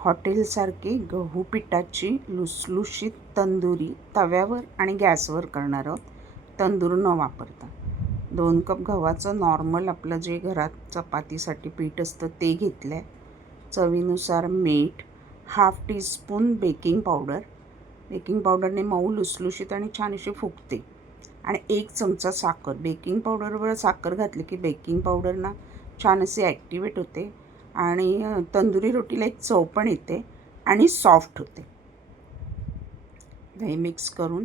हॉटेलसारखी गहू पिठाची लुसलुशीत तंदुरी तव्यावर आणि गॅसवर करणार आहोत, तंदूर न वापरता. 2 कप गव्हाचं नॉर्मल आपलं जे घरात चपातीसाठी पीठ असतं ते घेतलं आहे. चवीनुसार मीठ, half teaspoon baking powder. Baking पावडरने मऊ लुसलुशीत आणि छान अशी फुगते. आणि 1 चमचा साखर. बेकिंग पावडरवर साखर घातली की बेकिंग पावडर ना छान असे ॲक्टिवेट होते आणि तंदुरी रोटीला एक चव पण येते आणि सॉफ्ट होते. दही मिक्स करून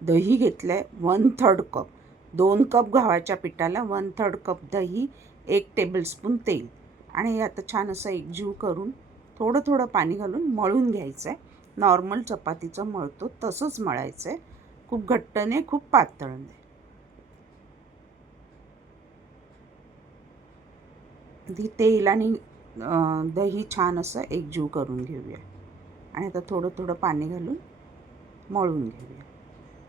दही घेतलं आहे 1/3 कप. 2 कप गव्हाच्या पिठाला 1/3 कप दही, 1 टेबलस्पून तेल. आणि आता छान असं एकजीव करून थोडं थोडं पाणी घालून मळून घ्यायचं आहे. नॉर्मल चपातीचं मळतो तसंच मळायचं आहे. खूप घट्ट नाही, खूप पातळ नाही. तेल आणि दही छान असं एकजीव करून घेऊया. आणि आता थोडं थोडं पाणी घालून मळून घेऊया.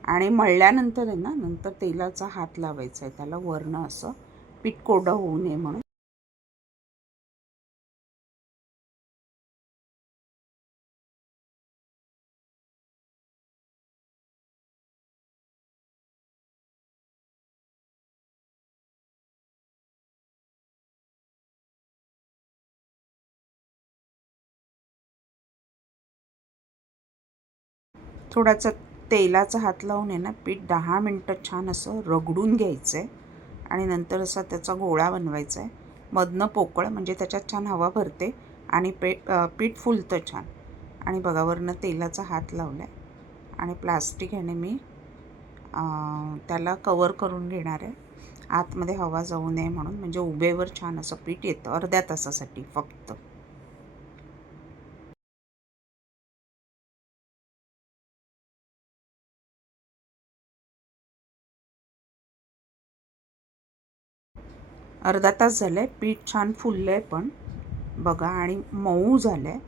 आणि मळल्यानंतर आहे ना, नंतर तेलाचा हात लावायचा आहे त्याला वरनं असं, पीठ कोरडं होऊ नये म्हणून. थोडासा तेलाचा हात लावून आहे ना, पीठ 10 मिनटं छान असं रगडून घ्यायचं आहे. आणि नंतर असा त्याचा गोळा बनवायचा आहे. मधनं पोकळ, म्हणजे त्याच्यात छान हवा भरते आणि पीठ फुलतं छान. आणि बघा, वरनं तेलाचा हात लावला आहे आणि प्लास्टिक ह्याने मी त्याला कवर करून घेणार आहे, आतमध्ये हवा जाऊ नये म्हणून. म्हणजे उभेवर छान असं पीठ येतं अर्ध्या तासासाठी फक्त. अर्धा तास झालं आहे. पीठ छान फुललं आहे पण बघा, आणि मऊ झालं आहे.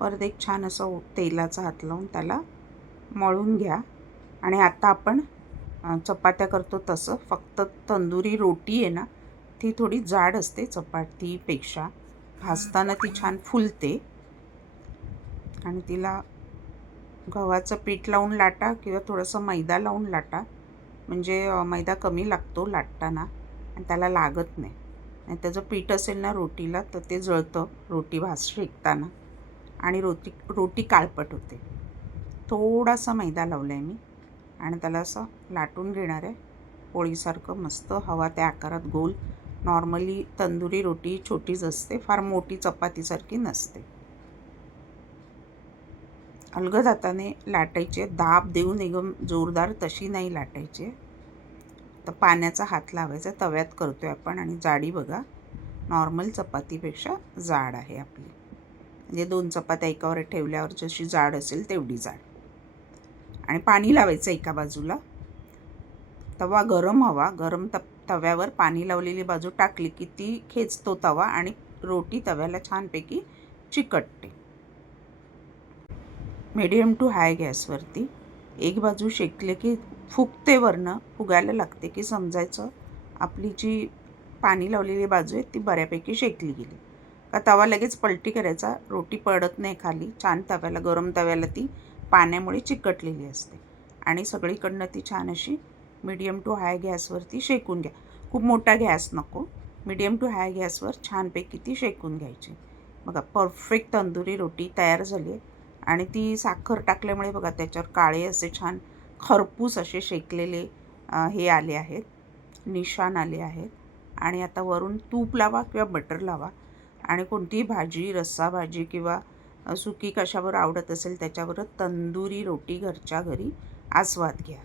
परत एक छान असं तेलाचा हात लावून त्याला मळून घ्या. आणि आता आपण चपात्या करतो तसं, फक्त तंदुरी रोटी आहे ना, ती थोडी जाड असते चपातीपेक्षा. भाजताना ती छान फुलते. आणि तिला गव्हाचं पीठ लावून लाटा किंवा थोडंसं मैदा लावून लाटा, म्हणजे मैदा कमी लागतो लाटताना आणि त्याला लागत नाही. आणि त्याचं पीठ असेल ना रोटीला तर ते जळतं रोटी शेकताना आणि रोटी काळपट होते. थोडासा मैदा लावला आहे मी आणि त्याला असं लाटून घेणार आहे पोळीसारखं मस्त, हवा त्या आकारात गोल. नॉर्मली तंदुरी रोटी छोटीच असते, फार मोठी चपातीसारखी नसते. अलगद हाताने लाटायचे, दाब देऊन एकदम जोरदार तशी नाही लाटायचे. तर पाण्याचा हात लावायचा. तव्यात करतो आहे आपण आणि जाडी बघा, नॉर्मल चपातीपेक्षा जाड आहे आपली. म्हणजे 2 चपात्या एकावर ठेवल्यावर जशी जाड असेल तेवढी जाड. आणि पाणी लावायचं एका बाजूला. तवा गरम हवा, गरम तव्यावर पाणी लावलेली बाजू टाकली की ती खेचतो तवा आणि रोटी तव्याला छानपैकी चिकटते. मीडियम टू हाय गॅसवरती एक बाजू शेकले की फुगते, वरनं फुगायला लागते की समजायचं आपली जी पाणी लावलेली बाजू आहे ती बऱ्यापैकी शेकली गेली. का तवा लगेच पलटी करायचा, रोटी पडत नाही खाली. छान तव्याला, गरम तव्याला ती पाण्यामुळे चिकटलेली असते. आणि सगळीकडनं ती छान अशी मीडियम टू हाय गॅसवरती शेकून घ्या. खूप मोठा गॅस नको, मीडियम टू हाय गॅसवर छानपैकी ती शेकून घ्यायची. बघा, परफेक्ट तंदुरी रोटी तयार झाली आहे. आणि ती साखर टाकल्यामुळे बघा त्याच्यावर काळे असे छान खरपूस असे शेकलेले हे आले आहेत, निशाण आले आहेत. आणि आता वरून तूप लावा किंवा बटर लावा आणि कोणतीही भाजी, रस्सा भाजी किंवा सुकी कशावर आवडत असेल त्याच्यावर तंदुरी रोटी घरच्या घरी आस्वाद घ्या.